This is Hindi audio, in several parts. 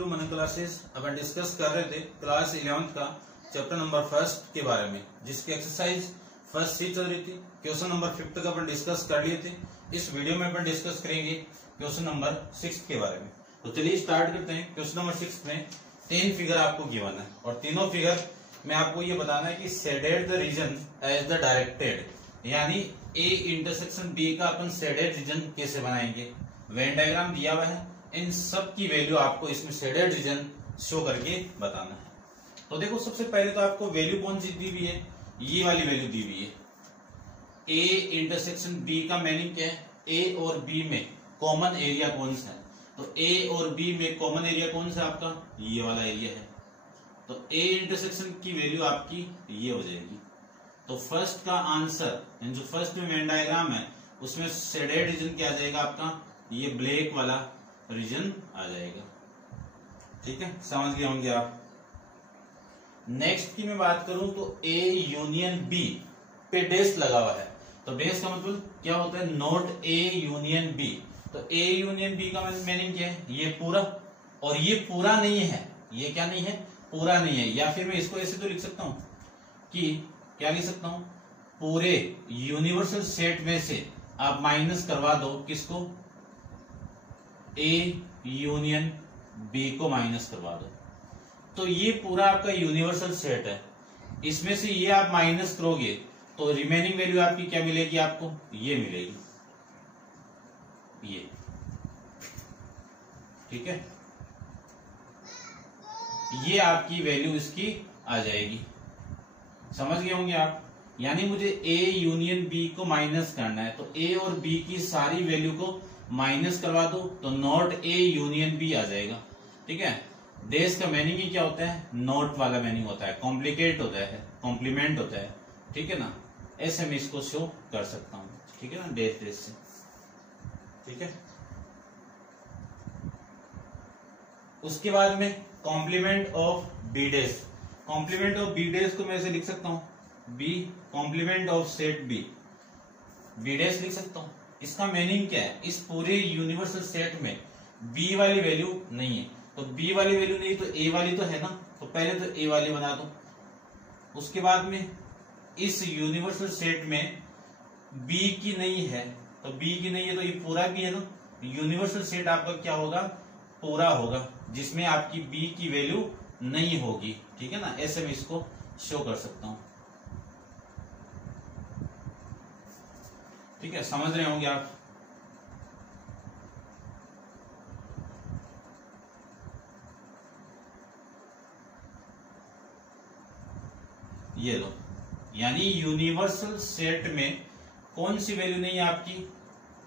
टू मन क्लासेस। अपन डिस्कस कर रहे थे क्लास 11th का चैप्टर नंबर 1 के बारे में, जिसकी एक्सरसाइज फर्स्ट सी चल रही थी। क्वेश्चन नंबर 5 का अपन डिस्कस कर लिए थे। इस वीडियो में अपन डिस्कस करेंगे क्वेश्चन नंबर 6 के बारे में। तो चलिए स्टार्ट करते हैं। क्वेश्चन नंबर 6 में 3 फिगर आपको गिवन है और तीनों फिगर में आपको ये बताना है कि shaded the region as the directed, यानी ए इंटरसेक्शन बी का अपन शेडेड रीजन कैसे बनाएंगे। वेन डायग्राम दिया हुआ है, इन सब की वैल्यू आपको इसमें शेडेड रीजन शो करके बताना है। तो देखो, सबसे पहले तो आपको वैल्यू कौन सी दी हुई है, ये वाली वैल्यू दी हुई है। ए इंटरसेक्शन बी का मीनिंग क्या है, ए और बी में कॉमन एरिया कौन सा है। तो ए और बी में कॉमन एरिया कौन सा आपका, ये वाला एरिया है। तो ए इंटरसेक्शन की वैल्यू आपकी ये हो जाएगी। तो फर्स्ट का आंसर, जो फर्स्ट में वेन डायग्राम है उसमें शेडेड रीजन क्या आ जाएगा आपका, ये ब्लैक वाला रीजन आ जाएगा। ठीक है, समझ गए होंगे आप। नेक्स्ट की मैं बात करूं तो ए यूनियन बी पे डैश लगा हुआ है। तो डैश का मतलब क्या होता है, नॉट ए यूनियन बी। तो ए यूनियन बी का मीनिंग क्या है, ये पूरा, और ये पूरा नहीं है, ये क्या नहीं है, पूरा नहीं है। या फिर मैं इसको ऐसे तो लिख सकता हूं कि क्या लिख सकता हूं, पूरे यूनिवर्सल सेट में से आप माइनस करवा दो किसको, ए यूनियन बी को माइनस करवा दो। तो ये पूरा आपका यूनिवर्सल सेट है, इसमें से ये आप माइनस करोगे तो रिमेनिंग वैल्यू आपकी क्या मिलेगी, आपको ये मिलेगी, ये। ठीक है, ये आपकी वैल्यू इसकी आ जाएगी। समझ गए होंगे आप। यानी मुझे ए यूनियन बी को माइनस करना है, तो ए और बी की सारी वैल्यू को माइनस करवा दो तो नॉट ए यूनियन बी आ जाएगा। ठीक है, डैश का मीनिंग ही क्या होता है, नॉट वाला मीनिंग होता है, कॉम्प्लिकेट होता है, कॉम्प्लीमेंट होता है। ठीक है ना, ऐसे मैं इसको शो कर सकता हूं। ठीक है ना, डैश से। ठीक है, उसके बाद में complement of B dash. Complement of B dash को मैं ऐसे लिख सकता हूं, B complement of set B, B dash लिख सकता हूं। इसका मीनिंग क्या है, इस पूरे यूनिवर्सल सेट में बी वाली वैल्यू नहीं है। तो बी वाली वैल्यू नहीं तो ए वाली तो है ना, तो पहले तो ए वाली बना दो। उसके बाद में इस यूनिवर्सल सेट में बी की नहीं है, तो बी की नहीं है तो ये पूरा भी है ना। यूनिवर्सल सेट आपका क्या होगा, पूरा होगा, जिसमें आपकी बी की वैल्यू नहीं होगी। ठीक है ना, ऐसे मैं इसको शो कर सकता हूं। ठीक है, समझ रहे होंगे आप। ये लो, यानी यूनिवर्सल सेट में कौन सी वैल्यू नहीं है आपकी,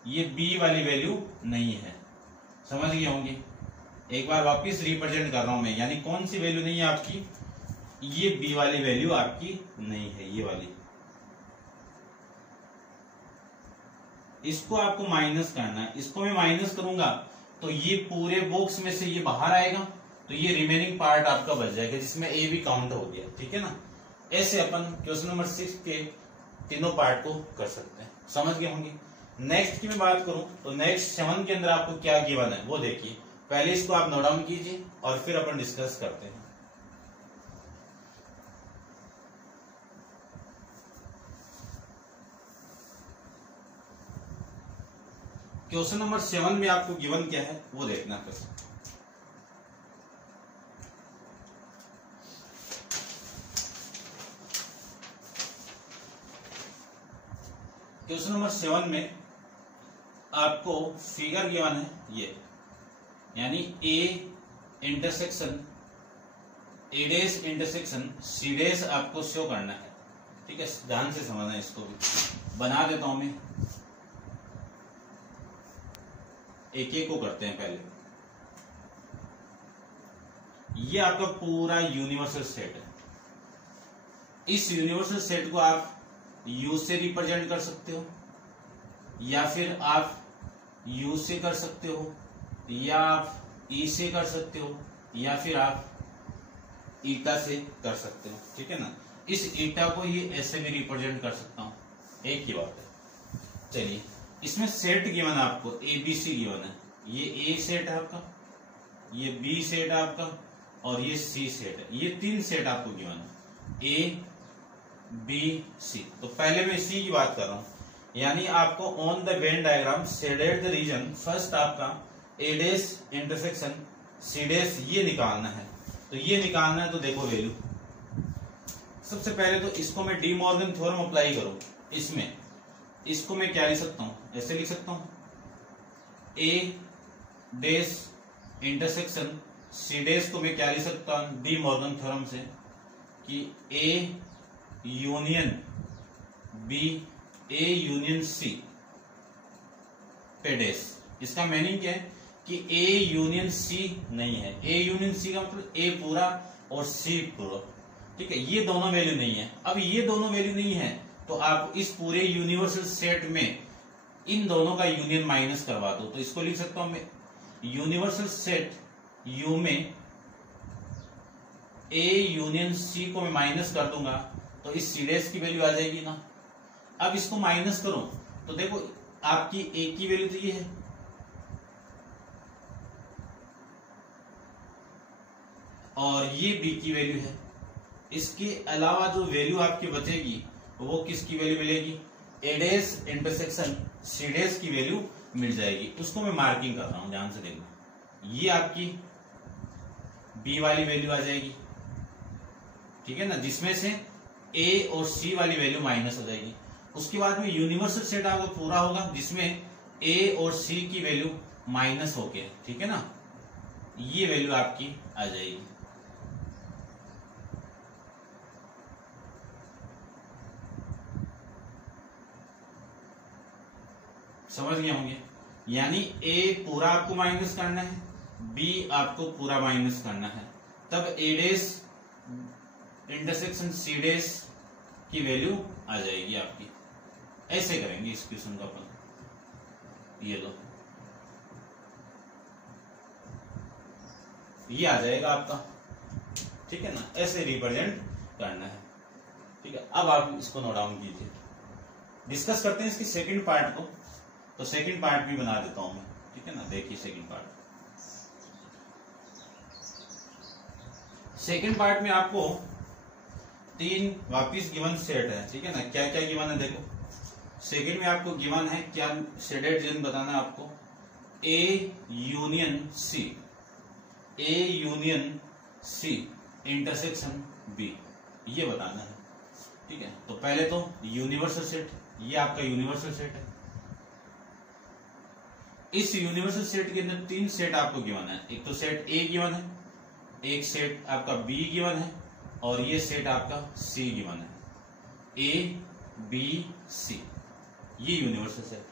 ये बी वाली वैल्यू नहीं है। समझ गए होंगे। एक बार वापस रिप्रेजेंट कर रहा हूं मैं, यानी कौन सी वैल्यू नहीं है आपकी, ये बी वाली वैल्यू आपकी नहीं है, ये वाली। इसको आपको माइनस करना है। इसको मैं माइनस करूंगा तो ये पूरे बॉक्स में से ये बाहर आएगा, तो ये रिमेनिंग पार्ट आपका बच जाएगा, जिसमें ए भी काउंट हो गया। ठीक है ना, ऐसे अपन क्वेश्चन नंबर 6 के तीनों पार्ट को कर सकते हैं। समझ गए होंगे। नेक्स्ट की मैं बात करूं तो नेक्स्ट 7 के अंदर आपको क्या गिवन है वो देखिए। पहले इसको आप नोट डाउन कीजिए और फिर अपन डिस्कस करते हैं। क्वेश्चन नंबर 7 में आपको गिवन क्या है वो देखना फिर। क्वेश्चन नंबर 7 में आपको फिगर गिवन है ये, यानी A intersection A dash intersection C dash आपको शो करना है। ठीक है, ध्यान से समझना है। इसको भी बना देता हूं मैं, एक एक को करते हैं पहले। ये आपका पूरा यूनिवर्सल सेट है। इस यूनिवर्सल सेट को आप यू से रिप्रेजेंट कर सकते हो, या फिर आप यू से कर सकते हो, या आप ई से कर सकते हो, या फिर आप ईटा से कर सकते हो। ठीक है ना, इस ईटा को ये ऐसे भी रिप्रेजेंट कर सकता हूं, एक ही बात है। चलिए, इसमें सेट गिवन है आपको, एबीसी गिवन है। ये ए सेट है आपका ये बी सेट है आपका और ये सी सेट है। ये 3 सेट आपको गिवन है, ए बी सी। तो पहले मैं सी की बात कर रहा हूं, यानी आपको on the Venn diagram shaded the region, first आपका A dash intersection C dash ये निकालना है। तो ये निकालना है तो देखो वैल्यू, सबसे पहले तो इसको मैं डी मॉर्गन थ्योरम अप्लाई करूं, इसमें इसको मैं क्या लिख सकता हूं, ऐसे लिख सकता हूं, ए डैश इंटरसेक्शन सी डैश को मैं क्या लिख सकता हूं डी मॉर्गन थ्योरम से, कि A union B A union C पे डैश। इसका मीनिंग क्या है कि ए यूनियन सी नहीं है, ए यूनियन सी का मतलब ए पूरा और सी पूरा, ठीक है। ये दोनों वैल्यू नहीं है। अब ये दोनों वैल्यू नहीं है तो आप इस पूरे यूनिवर्सल सेट में इन दोनों का यूनियन माइनस करवा दो। तो इसको लिख सकता हूं मैं, यूनिवर्सल सेट यू में ए यूनियन सी को मैं माइनस कर दूंगा तो इस सी डैश की वैल्यू आ जाएगी ना। अब इसको माइनस करो तो देखो आपकी ए की वैल्यू तो ये है, और ये बी की वैल्यू है। इसके अलावा जो वैल्यू आपकी बचेगी वो किसकी वैल्यू मिलेगी, ए डैश इंटरसेक्शन सी डैश की वैल्यू मिल जाएगी। उसको मैं मार्किंग कर रहा हूं, ध्यान से देखो, ये आपकी बी वाली वैल्यू आ जाएगी, ठीक है ना, जिसमें से ए और सी वाली वैल्यू माइनस हो जाएगी। उसके बाद में यूनिवर्सल सेट आपका पूरा होगा जिसमें ए और सी की वैल्यू माइनस होके, ठीक है ना, ये वैल्यू आपकी आ जाएगी। समझ गए होंगे, यानी ए पूरा आपको माइनस करना है, बी आपको पूरा माइनस करना है, तब ए डैश इंटरसेक्शन सी डैश की वैल्यू आ जाएगी आपकी। ऐसे करेंगे इस क्वेश्चन का अपन, ये लो, ये आ जाएगा आपका, ठीक है ना, ऐसे रिप्रेजेंट करना है, ठीक है। अब आप इसको नोट डाउन कीजिए, डिस्कस करते हैं इसकी सेकंड पार्ट को। तो सेकंड पार्ट भी बना देता हूं मैं, ठीक है ना, देखिए सेकंड पार्ट। सेकंड पार्ट में आपको 3 वापिस गिवन सेट है, ठीक है ना। क्या क्या गिवन है देखो, सेकंड में आपको गिवन है क्या, शेडेड रीजन बताना है आपको, A union C, A union C intersection B, ये बताना है, ठीक है। तो पहले तो यूनिवर्सल सेट, ये आपका यूनिवर्सल सेट है। इस यूनिवर्सल सेट के अंदर 3 सेट आपको गिवन है, एक तो सेट ए गिवन है, एक सेट आपका बी गिवन है, और ये सेट आपका सी गिवन है, ए बी सी, ये यूनिवर्सल सेट।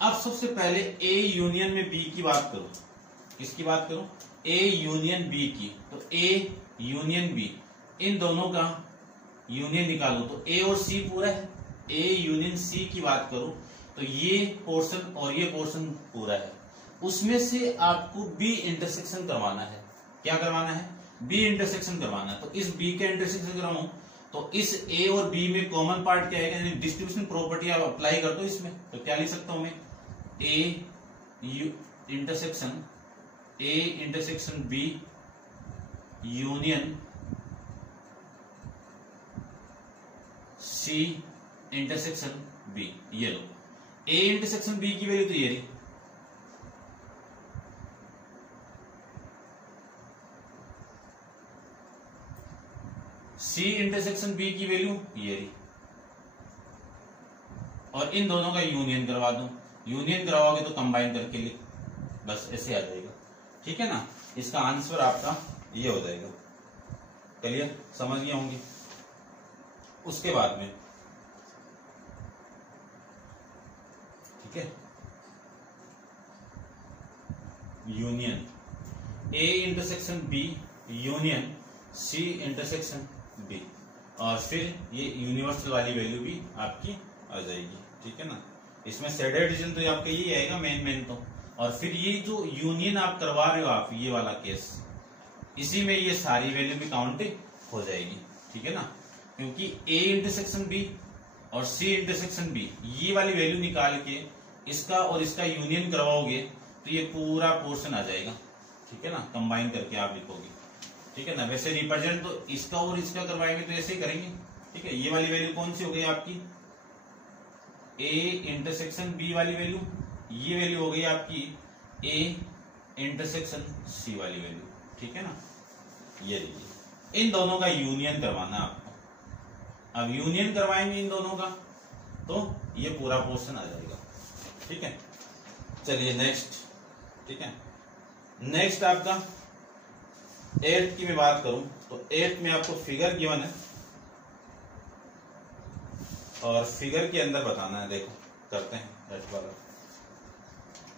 अब सबसे पहले ए यूनियन में बी की बात करो, किसकी बात करो, ए यूनियन बी की। तो ए यूनियन बी, इन दोनों का यूनियन निकालो तो ए और सी पूरा है। ए यूनियन सी की बात करो तो ये पोर्शन और ये पोर्शन पूरा है, उसमें से आपको बी इंटरसेक्शन करवाना है। क्या करवाना है, बी इंटरसेक्शन करवाना है। तो इस बी का इंटरसेक्शन करवाऊं तो इस ए और बी में कॉमन पार्ट क्या है, डिस्ट्रीब्यूशन प्रॉपर्टी आप अप्लाई कर दो इसमें। तो क्या लिख सकता हूं मैं, A intersection B union C intersection B, ये लो, ए इंटरसेक्शन बी की वैल्यू तो ये रही, सी इंटरसेक्शन बी की वैल्यू ये रही, और इन दोनों का यूनियन करवा दो। यूनियन करवाओगे तो कंबाइन करके लिख, बस ऐसे आ जाएगा, ठीक है ना। इसका आंसर आपका ये हो जाएगा। क्लियर, समझ गए होंगे। उसके बाद में ठीक है, union A intersection B union C intersection B, और फिर ये यूनिवर्सल वाली वैल्यू भी आपकी आ जाएगी, ठीक है ना। इसमें शेडेड रीजन तो आपका यही आएगा मेन तो, और फिर ये जो यूनियन आप करवा रहे हो आप, ये वाला केस, इसी में ये सारी वैल्यू भी काउंट हो जाएगी, ठीक है ना। क्योंकि ए इंटरसेक्शन बी और सी इंटरसेक्शन बी, ये वाली वैल्यू निकाल के इसका और इसका यूनियन करवाओगे तो ये पूरा पोर्शन आ जाएगा, ठीक है ना, कंबाइन करके आप लिखोगे, ठीक है ना। वैसे रिप्रेजेंट तो इसका और इसका करवाएंगे तो ऐसे ही करेंगे, ठीक है। ये वाली वैल्यू कौन सी हो गई आपकी, ए इंटरसेक्शन बी वाली वैल्यू, ये वैल्यू हो गई आपकी ए इंटरसेक्शन सी वाली वैल्यू, ठीक है ना। ये लीजिए, इन दोनों का यूनियन करवाना है आपको। अब यूनियन करवाएंगे इन दोनों का तो ये पूरा पोर्शन आ जाएगा, ठीक है। चलिए नेक्स्ट, ठीक है। नेक्स्ट आपका 8th की मैं बात करूं तो 8th में आपको फिगर गिवन है और फिगर के अंदर बताना है। देखो करते हैं 8th वाला,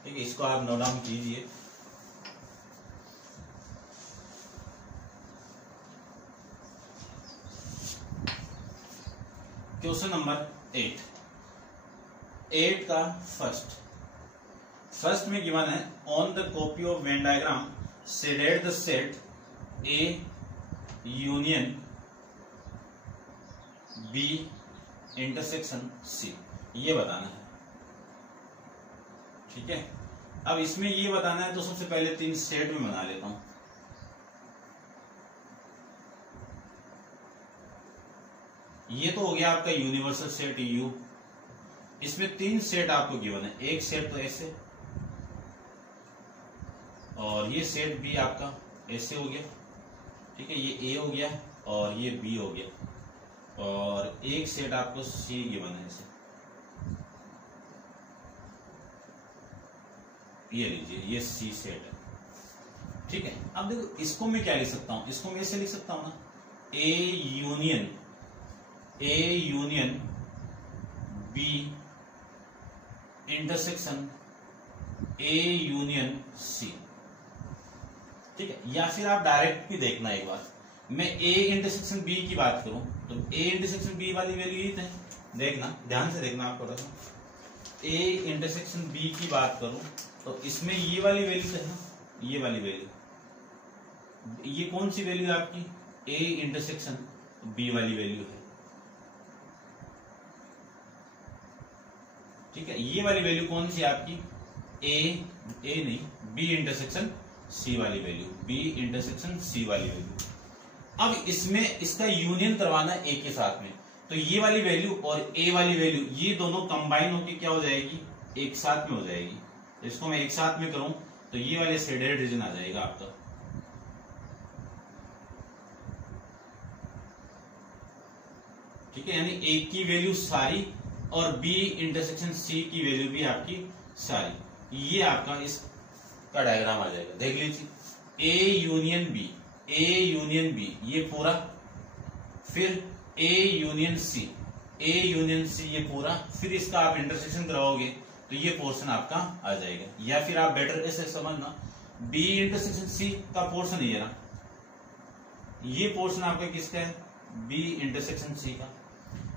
ठीक है। इसको आप नोट डाउन कीजिए। क्वेश्चन नंबर 8 का फर्स्ट में गिवन है, on the copy of Venn diagram shaded the set A union B intersection C, ये बताना है, ठीक है। अब इसमें ये बताना है तो सबसे पहले 3 सेट में बना लेता हूं। ये तो हो गया आपका यूनिवर्सल सेट यू, इसमें 3 सेट आपको गिवन है। एक सेट तो ऐसे, और ये सेट भी आपका ऐसे हो गया, ठीक है। ये ए हो गया और ये बी हो गया, और एक सेट आपको सी गिवन है ऐसे, ये लीजिए, ये सी सेट है, ठीक है। अब देखो इसको मैं क्या लिख सकता हूं, इसको मैं ऐसे लिख सकता हूं ना, A union B intersection A union C, ठीक है। या फिर आप डायरेक्ट भी देखना एक बार, मैं ए इंटरसेक्शन बी की बात करूं तो ए इंटरसेक्शन बी वाली वैल्यू ही है, देखना ध्यान से देखना आप थोड़ा सा। ए इंटरसेक्शन बी की बात करूं तो इसमें ये वाली वैल्यू है ना, ये वाली वैल्यू, ये कौन सी वैल्यू है आपकी, ए इंटरसेक्शन बी वाली वैल्यू है, ठीक है। ये वाली वैल्यू कौन सी है आपकी, ए नहीं, बी इंटरसेक्शन सी वाली वैल्यू, बी इंटरसेक्शन सी वाली वैल्यू। अब इसमें इसका यूनियन करवाना है ए के साथ में, तो ये वाली वैल्यू और ए वाली वैल्यू ये दोनों कंबाइन होकर क्या हो जाएगी, एक साथ में हो जाएगी। तो इसको मैं एक साथ में करूं तो ये वाले शेडेड रीजन आ जाएगा आपका, ठीक है। यानी ए की वैल्यू सारी और बी इंटरसेक्शन सी की वैल्यू भी आपकी सारी, ये आपका इसका डायग्राम आ जाएगा। देख लीजिए, ए यूनियन बी ये पूरा, फिर ए यूनियन सी ये पूरा, फिर इसका आप इंटरसेक्शन कराओगे तो ये पोर्शन आपका आ जाएगा। या फिर आप बेटर ऐसे समझना, बी इंटरसेक्शन सी का पोर्शन ही है ना, ये पोर्शन आपका किसका है, बी इंटरसेक्शन सी का।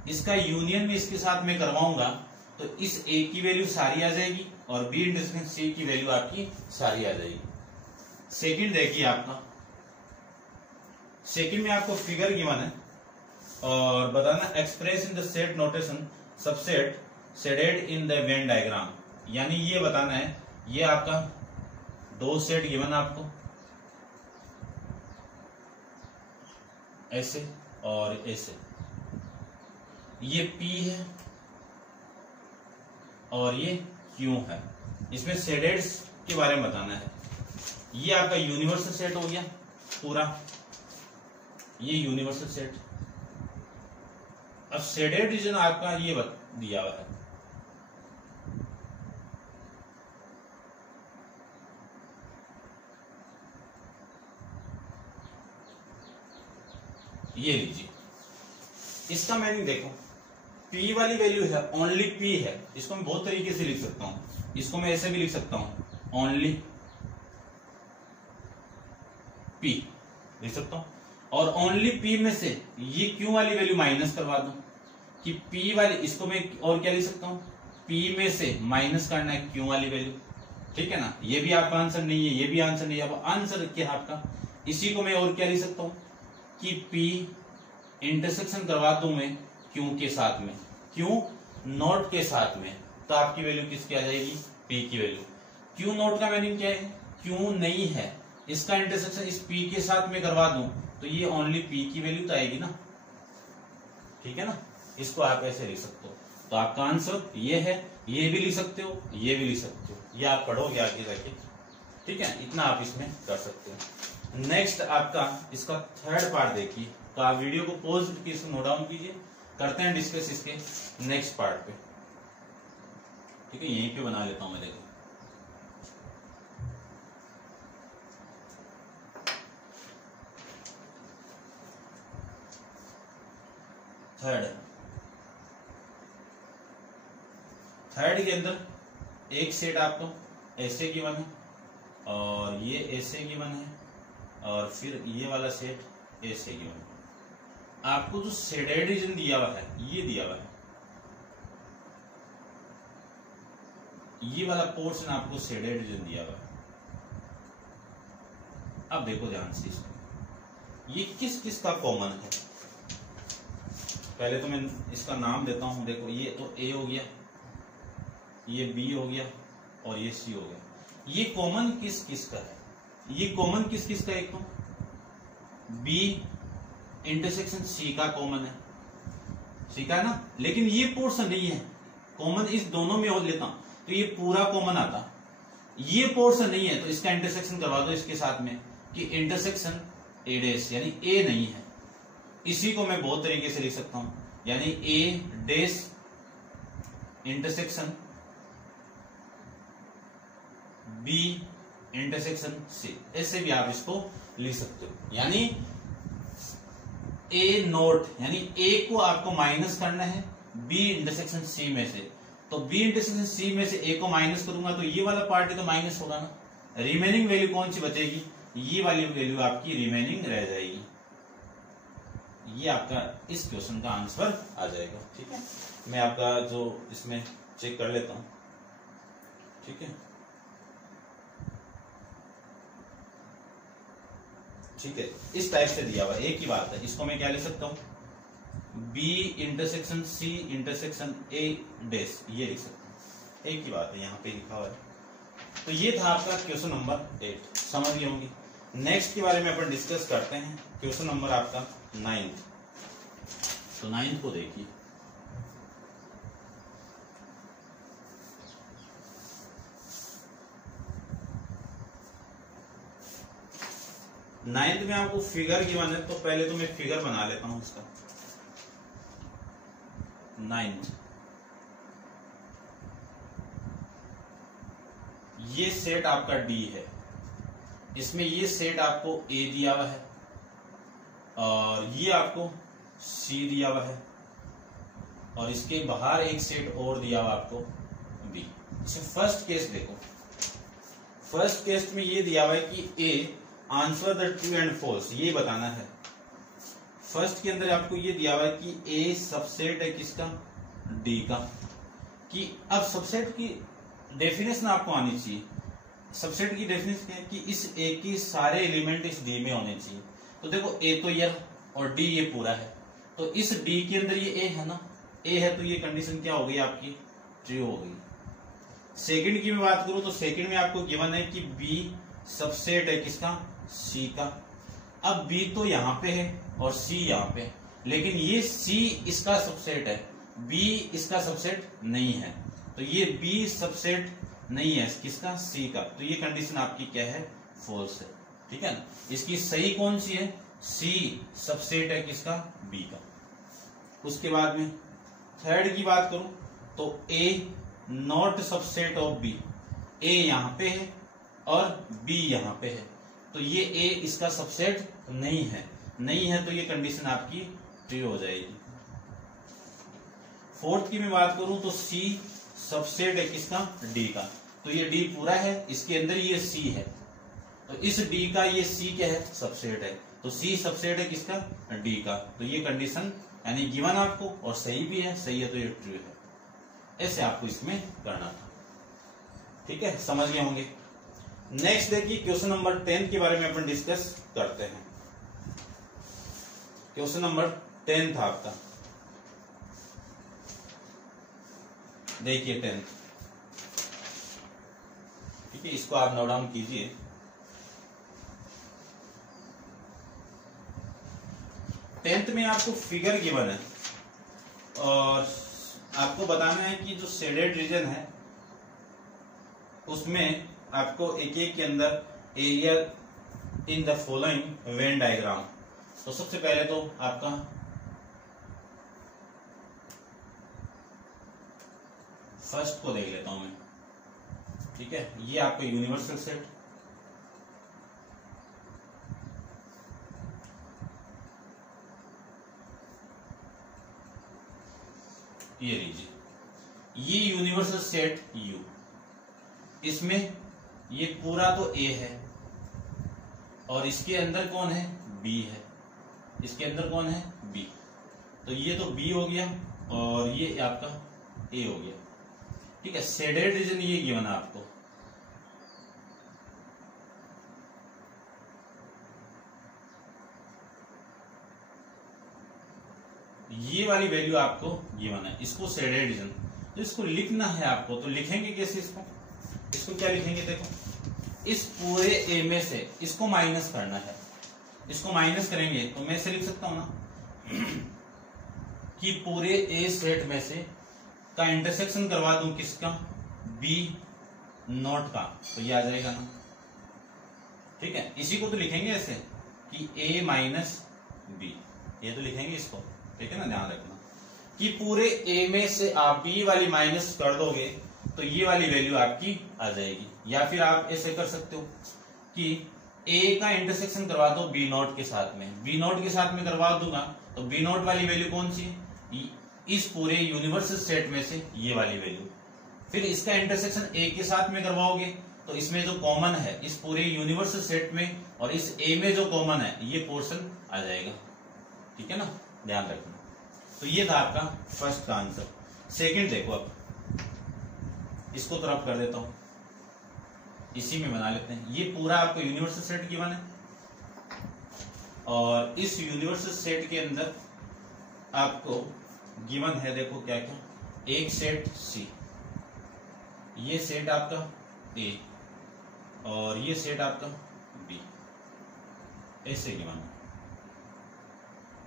इसका यूनियन में इसके साथ में करवाऊंगा तो इस ए की वैल्यू सारी आ जाएगी और बी इंटरसेक्शन सी की वैल्यू आपकी सारी आ जाएगी। सेकंड देखिए आपका, सेकंड में आपको फिगर गिवन है और बताना express in the set notation subset shaded in the Venn diagram, यानी ये बताना है, ये आपका 2 सेट गिवन आपको ऐसे और ऐसे, ये P है और ये Q है, इसमें शेडेड्स के बारे में बताना है। ये आपका यूनिवर्सल सेट हो गया पूरा, ये यूनिवर्सल सेट। अब शेडेड रीजन आपका ये दिया हुआ है, ये लीजिए। इसका मीनिंग देखो, P वाली वैल्यू है, ओनली P है, इसको मैं बहुत तरीके से लिख सकता हूं। इसको मैं ऐसे भी लिख सकता हूं, ओनली P लिख सकता हूं, और ओनली P में से ये Q वाली वैल्यू माइनस करवा दूं कि P वाली, इसको मैं और क्या लिख सकता हूं, P में से माइनस करना है Q वाली वैल्यू, ठीक है ना। ये भी आपका आंसर नहीं है, ये भी आंसर नहीं है, अब आंसर क्या है आपका। इसी को मैं और क्या लिख सकता हूं कि P इंटरसेक्शन करवा दूं मैं Q के साथ में, Q नोट के साथ में, तो आपकी वैल्यू किसकी आ जाएगी, P की वैल्यू। Q नोट का मीनिंग क्या है, Q नहीं है, इसका इंटरसेक्शन इस P के साथ में करवा दूं तो ये ओनली P की वैल्यू तो आएगी ना, ठीक है ना। इसको आप ऐसे लिख सकते हो। तो आपका आंसर ये है, ये भी लिख सकते हो, ये भी लिख सकते हो, ये आप पढ़ोगे आगे जाके, ठीक है। इतना आप इसमें कर सकते हो। नेक्स्ट आपका इसका थर्ड पार्ट देखिए, तो आप वीडियो को पॉज करके इसको नोट डाउन कीजिए, करते हैं डिस्कस इसके नेक्स्ट पार्ट पे, ठीक है। यहीं पे बना लेता हूं मैं, देखो थर्ड के अंदर एक सेट आपको ऐसे गिवन है और ये ऐसे गिवन है और फिर ये वाला सेट ऐसे गिवन है। आपको जो शेडेड रीजन दिया हुआ है ये दिया हुआ है, ये वाला पोर्शन आपको शेडेड रीजन दिया हुआ है। अब देखो ध्यान से इसको, ये किस किस का कॉमन है। पहले तो मैं इसका नाम देता हूं, देखो ये तो ए हो गया, ये बी हो गया और ये सी हो गया। ये कॉमन किस किस का है, ये कॉमन किस किस का, एक तो बी इंटरसेक्शन सी का कॉमन है, सी का है ना। लेकिन ये पोर्शन नहीं है कॉमन, इस दोनों में और लेता हूं तो ये पूरा कॉमन आता। ये पोर्शन नहीं है तो इसका इंटरसेक्शन करवा दो इसके साथ में कि इंटरसेक्शन ए डैश, यानी ए नहीं है। इसी को मैं बहुत तरीके से लिख सकता हूं, यानी A dash intersection B intersection C, ऐसे भी आप इसको लिख सकते हो। यानी ए नोट, यानी ए को आपको माइनस करना है बी इंटरसेक्शन सी में से, तो बी इंटरसेक्शन सी में से ए को माइनस करूंगा तो ये वाला पार्ट तो माइनस होगा ना। रिमेनिंग वैल्यू कौन सी बचेगी, ये वाली वैल्यू आपकी रिमेनिंग रह जाएगी। ये आपका इस क्वेश्चन का आंसर आ जाएगा, ठीक है। मैं आपका जो इसमें चेक कर लेता हूं, ठीक है, ठीक है। इस टाइप से दिया हुआ है, एक ही बात है। इसको मैं क्या लिख सकता हूं, B intersection C intersection A dash, ये लिख सकता हूं, एक ही बात है, यहाँ पे लिखा हुआ है। तो ये था आपका क्वेश्चन नंबर 8, समझ गए होंगे। नेक्स्ट के बारे में अपन डिस्कस करते हैं, क्वेश्चन नंबर आपका 9। तो 9 को देखिए, नाइन्थ में आपको फिगर गिवन है, तो पहले तो मैं फिगर बना लेता हूं उसका। 9 ये सेट आपका डी है, इसमें ये सेट आपको ए दिया हुआ है और ये आपको सी दिया हुआ है और इसके बाहर एक सेट और दिया हुआ आपको बी। अच्छा, फर्स्ट केस देखो, फर्स्ट केस में ये दिया हुआ है कि A answer the true and false, ये बताना है। फर्स्ट के अंदर आपको ये दिया हुआ है कि ए सबसेट है किसका, डी का। कि अब सबसेट की डेफिनेशन आपको आनी चाहिए। सबसेट की डेफिनेशन क्या है कि इस ए के सारे एलिमेंट इस डी में होने चाहिए। तो देखो ए तो ये और डी ये पूरा है, तो इस डी के अंदर ये ए है ना, ए है तो ये कंडीशन क्या हो गई आपकी, ट्रू हो गई। सेकंड की मैं बात करूं तो सेकंड में आपको गिवन है कि बी सबसेट है किसका, सी का। अब बी तो यहां पे है और सी यहां पे है, लेकिन ये सी इसका सबसेट है, बी इसका सबसेट नहीं है, तो ये बी सबसेट नहीं है किसका, सी का। तो ये कंडीशन आपकी क्या है, फॉल्स है, ठीक है ना। इसकी सही कौन सी है, सी सबसेट है किसका, बी का। उसके बाद में थर्ड की बात करूं तो ए नॉट सबसेट ऑफ बी, ए यहां पे है और बी यहां पे है, तो ये ए इसका सबसेट नहीं है, नहीं है तो ये कंडीशन आपकी ट्रू हो जाएगी। फोर्थ की मैं बात करूं तो सी सबसेट है किसका, डी का, तो ये डी पूरा है, इसके अंदर ये सी है, तो इस डी का ये सी क्या है, सबसेट है, तो सी सबसेट है किसका, डी का। तो ये कंडीशन यानी गिवन आपको और सही भी है, सही है तो ये ट्रू है। ऐसे आपको इसमें करना था, ठीक है, समझ गए होंगे। नेक्स्ट देखिए क्वेश्चन नंबर 10 के बारे में अपन डिस्कस करते हैं। क्वेश्चन नंबर 10 था आपका, देखिए 10, ठीक है, इसको आप नोट डाउन कीजिए। 11th में आपको फिगर गिवन है और आपको बताना है कि जो शेडेड रीजन है उसमें आपको एक एक के अंदर area in the following Venn diagram. तो सबसे पहले तो आपका फर्स्ट को देख लेता हूं मैं, ठीक है। ये आपका यूनिवर्सल सेट, ये लीजिए, ये यूनिवर्सल सेट U, इसमें ये पूरा तो A है और इसके अंदर कौन है, B है, इसके अंदर कौन है, B। तो ये तो B हो गया और ये आपका A हो गया, ठीक है। शेडेड रीजन ये गिवन है आपको, ये वाली वैल्यू आपको गिवन है, इसको शेडेड रीजन। तो इसको लिखना है आपको, तो लिखेंगे कैसे इसको क्या लिखेंगे, देखो इस पूरे ए में से इसको माइनस करना है, इसको माइनस करेंगे तो मैं इसे लिख सकता हूं ना कि पूरे ए सेट में से का इंटरसेक्शन करवा दूं किसका, बी नॉट का, तो ये आ जाएगा ना, ठीक है। इसी को तो लिखेंगे ऐसे कि ए माइनस बी, ये तो लिखेंगे इसको, ठीक है ना। ध्यान रखना कि पूरे ए में से आप बी वाली माइनस कर दोगे तो ये वाली वैल्यू आपकी आ जाएगी। या फिर आप ऐसे कर सकते हो कि ए का इंटरसेक्शन करवा दो बी नॉट के साथ में, बी नॉट के साथ में करवा दूंगा तो बी नॉट वाली वैल्यू कौन सी है, इस पूरे यूनिवर्सल सेट में से ये वाली वैल्यू। फिर इसका इंटरसेक्शन ए के साथ में करवाओगे तो इसमें जो कॉमन है इस पूरे यूनिवर्सल सेट में और इस ए में जो कॉमन है ये पोर्शन आ जाएगा, ठीक है ना। ध्यान रखना। तो ये था आपका फर्स्ट का आंसर। सेकंड देखो, अब इसको तरफ कर देता हूं, इसी में बना लेते हैं। ये पूरा आपको यूनिवर्सल सेट गिवन है और इस यूनिवर्सल सेट के अंदर आपको गिवन है, देखो क्या क्या, एक सेट सी, ये सेट आपका ए और ये सेट आपका बी, ऐसे गिवन है।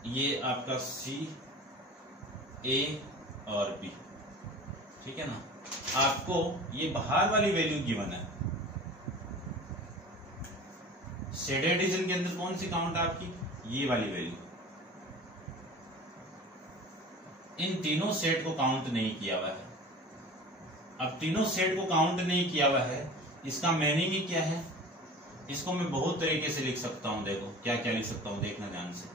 ये आपका सी, ए और बी, ठीक है ना। आपको ये बाहर वाली वैल्यू गिवन है, शेडेड रीजन के अंदर कौन सी काउंट है आपकी, ये वाली वैल्यू। इन तीनों सेट को काउंट नहीं किया हुआ है। अब तीनों सेट को काउंट नहीं किया हुआ है, इसका मीनिंग ही क्या है, इसको मैं बहुत तरीके से लिख सकता हूं। देखो क्या क्या लिख सकता हूं, देखना ध्यान से।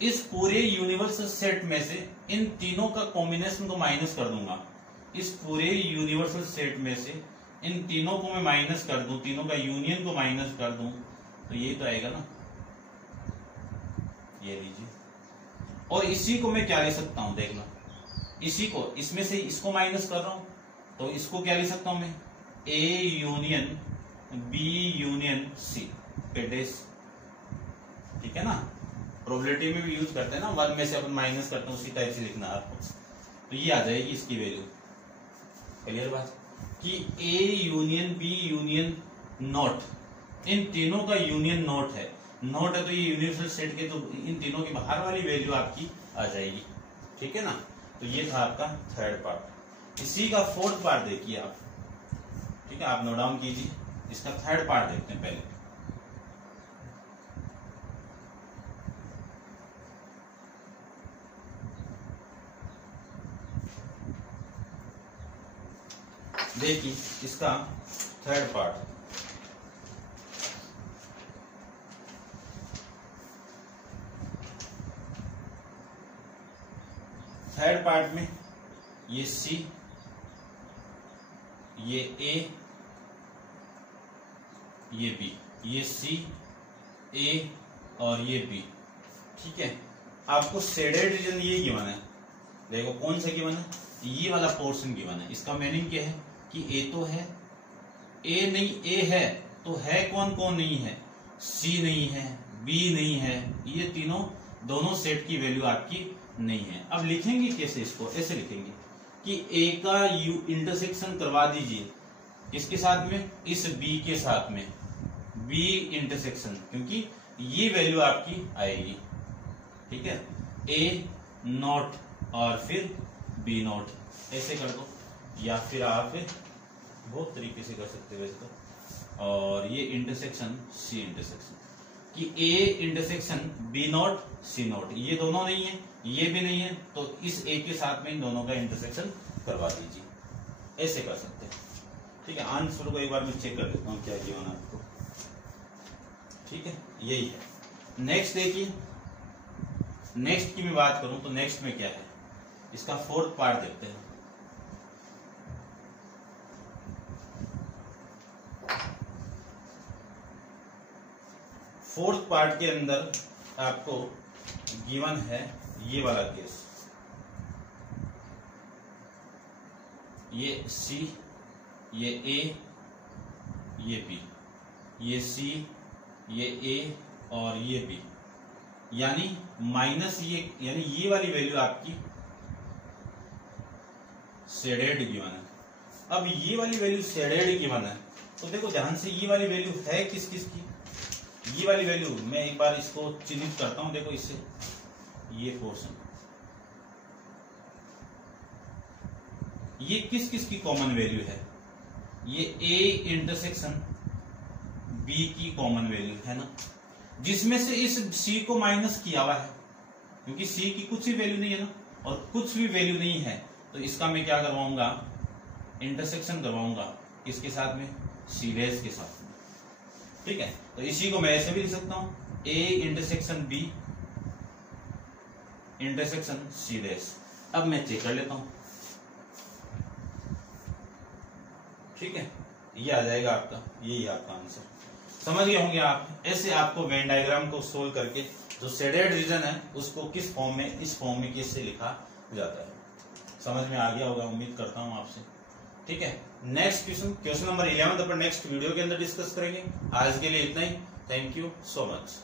इस पूरे यूनिवर्सल सेट में से इन तीनों का कॉम्बिनेशन को माइनस कर दूंगा, इस पूरे यूनिवर्सल सेट में से इन तीनों को मैं माइनस कर दूं, तीनों का यूनियन को माइनस कर दूं, तो ये तो आएगा ना, ये लीजिए। और इसी को मैं क्या ले सकता हूं, देखना, इसी को, इसमें से इसको माइनस कर रहा हूं तो इसको क्या ले सकता हूं मैं, A union B union C पे डेस, ठीक है ना। प्रोबेबिलिटी में भी यूज करते हैं ना, 1 में से अपन माइनस करते हैं, उसी टाइप से लिखना है आपको। तो ये आ जाएगी इसकी वैल्यू। क्लियर बात कि A union B union not, इन तीनों का यूनियन नॉट है, नॉट है तो ये यूनिवर्सल सेट के, तो इन तीनों की बाहर वाली वैल्यू आपकी आ जाएगी, ठीक है ना। तो ये था आपका थर्ड पार्ट। इसी का फोर्थ पार्ट देखिए आप, ठीक है, आप नोट डाउन कीजिए। इसका थर्ड पार्ट देखते हैं पहले। देखिए इसका थर्ड पार्ट, थर्ड पार्ट में ये सी, ये ए, ये बी, ये सी, ए और ये बी, ठीक है। आपको शेडेड रीजन ये गिवन है, देखो कौन सा गिवन है, ये वाला पोर्शन गिवन है। इसका मीनिंग क्या है कि ए तो है, ए नहीं, ए है तो है कौन कौन नहीं है, सी नहीं है, बी नहीं है, ये तीनों दोनों सेट की वैल्यू आपकी नहीं है। अब लिखेंगे कैसे इसको, ऐसे लिखेंगे कि ए का यू इंटरसेक्शन करवा दीजिए किसके साथ में, इस बी के साथ में, बी इंटरसेक्शन, क्योंकि ये वैल्यू आपकी आएगी, ठीक है, ए नॉट और फिर बी नॉट, ऐसे कर दो, या फिर आप बहुत तरीके से कर सकते हो वैसे तो, और ये इंटरसेक्शन सी इंटरसेक्शन, कि A intersection B not C not, ये दोनों नहीं है, ये भी नहीं है, तो इस ए के साथ में इन दोनों का इंटरसेक्शन करवा दीजिए, ऐसे कर सकते हैं, ठीक है। आंसर को एक बार मैं चेक कर लेता हूँ क्या गिवन आपको, ठीक है, यही है। नेक्स्ट देखिए, नेक्स्ट की मैं बात करूं तो नेक्स्ट में क्या है, इसका फोर्थ पार्ट देखते हैं। फोर्थ पार्ट के अंदर आपको गिवन है ये वाला केस, ये सी, ये ए, ये बी, ये सी, ये ए और ये बी, यानी माइनस ये, यानी ये वाली वैल्यू आपकी शेडेड गिवन है। अब ये वाली वैल्यू शेडेड गिवन है, तो देखो ध्यान से, ये वाली वैल्यू है किस किस की, ये वाली वैल्यू मैं एक बार इसको चिन्हित करता हूं, देखो इससे, ये पोर्शन, ये किस किस की कॉमन वैल्यू है, ये ए इंटरसेक्शन बी की कॉमन वैल्यू है ना, जिसमें से इस सी को माइनस किया हुआ है, क्योंकि सी की कुछ भी वैल्यू नहीं है ना, और कुछ भी वैल्यू नहीं है, तो इसका मैं क्या करवाऊंगा, इंटरसेक्शन करवाऊंगा, इसके साथ में सी डैश के साथ में, ठीक है। तो इसी को मैं ऐसे भी लिख सकता हूं, A intersection B intersection C dash. अब मैं चेक कर लेता हूं, ठीक है, ये आ जाएगा आपका, यही आपका आंसर। समझ गए होंगे आप, ऐसे आपको वेन डायग्राम को सोल्व करके जो शेडेड रीजन है उसको किस फॉर्म में, इस फॉर्म में कैसे लिखा जाता है, समझ में आ गया होगा, उम्मीद करता हूं आपसे, ठीक है। नेक्स्ट क्वेश्चन, क्वेश्चन नंबर 11 अपन नेक्स्ट वीडियो के अंदर डिस्कस करेंगे। आज के लिए इतना ही, थैंक यू सो मच।